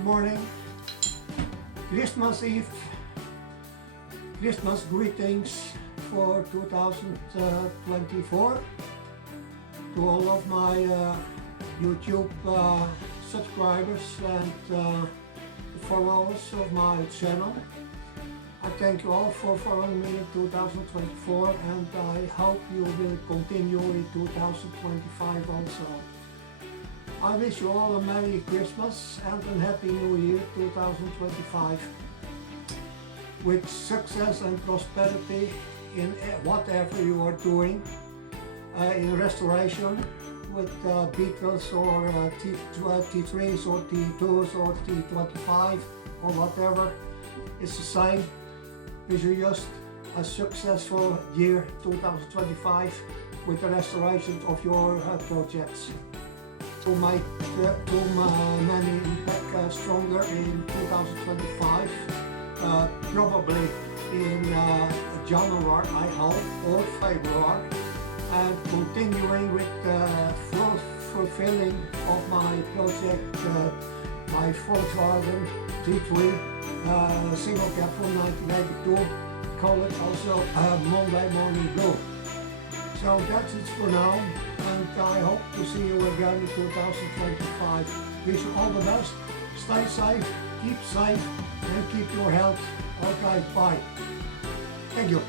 Good morning. Christmas Eve. Christmas greetings for 2024 to all of my YouTube subscribers and followers of my channel. I thank you all for following me in 2024, and I hope you will continue in 2025 also. I wish you all a Merry Christmas and a Happy New Year 2025 with success and prosperity in whatever you are doing, in restoration with beetles or T3s or T2s or T25 or whatever. It's the same. Wish you just a successful year 2025 with the restoration of your projects. To make many impact stronger in 2025, probably in January, I hope, or February, and continuing with full fulfilling of my project, my Volkswagen T3 single cab from 1982, call it also Monday Morning Blue. So that's it for now, and I hope to see you again in 2025. Wish you all the best, stay safe, keep safe, and keep your health. Okay, bye. Thank you.